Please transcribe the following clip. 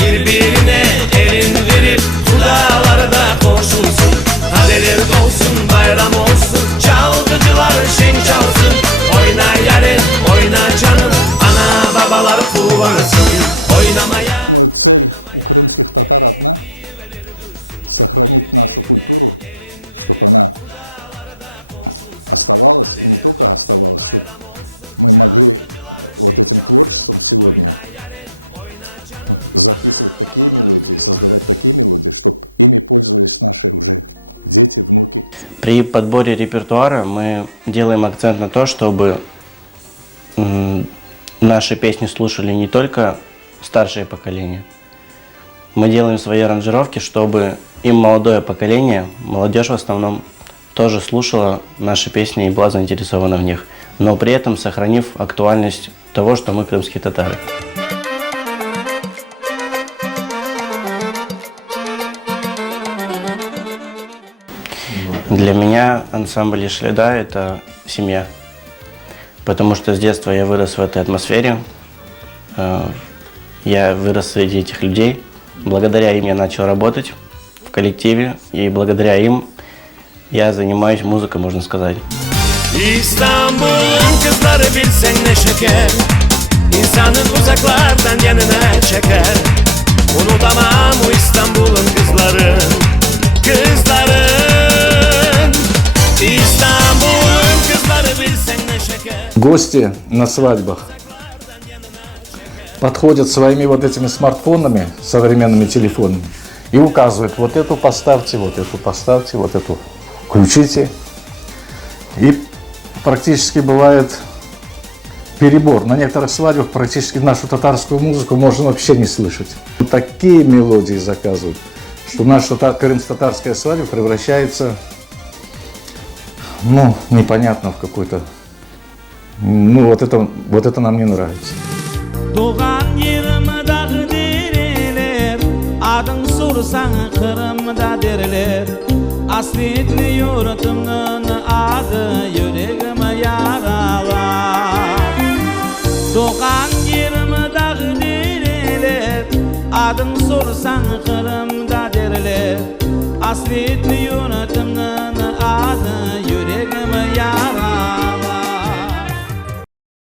Birbirine elin verip dudağlarda koşulsun. Kadeler dolsun, bayram olsun, çalgıcılar şen çalsın. Oyna yarim, oyna canım, ana babalar kullansın. Oynamaya, oynamaya, gerekli veler dursun. Birbirine elin verip dudağlarda koşulsun. Kadeler dolsun, bayram olsun, çalgıcılar şen çalsın. Oyna yarim, oyna canım, ana babalar kullansın. При подборе репертуара мы делаем акцент на то, чтобы наши песни слушали не только старшее поколение. Мы делаем свои аранжировки, чтобы и молодое поколение, молодежь в основном, тоже слушала наши песни и была заинтересована в них, но при этом сохранив актуальность того, что мы крымские татары. Для меня ансамбль Ишледа – это семья, потому что с детства я вырос в этой атмосфере, я вырос среди этих людей, благодаря им я начал работать в коллективе, и благодаря им я занимаюсь музыкой, можно сказать. İstanbul'un kızları bilsen ne şeker, İnsanın uzaklardan yanına çeker. Unutamam o İstanbul'un kızların, kızların. İstanbul'un kızları bilsen ne şeker. Гости на свадьбах подходят своими вот этими смартфонами, современными телефонами, и указывают: вот эту поставьте, вот эту поставьте, вот эту включите. И практически бывает перебор. На некоторых свадьбах практически нашу татарскую музыку можно вообще не слышать. Такие мелодии заказывают, что наша крымско-татарская свадьба превращается, ну, непонятно в какой-то... Ну, вот это нам не нравится. Doğan yerimdagi dereler, adın sorsan Kırımda derler. Asletli yurtumның adı yüreğime yaralar. Doğan yerimdagi dereler, adın sorsan Kırımda derler. Asletli yurtumның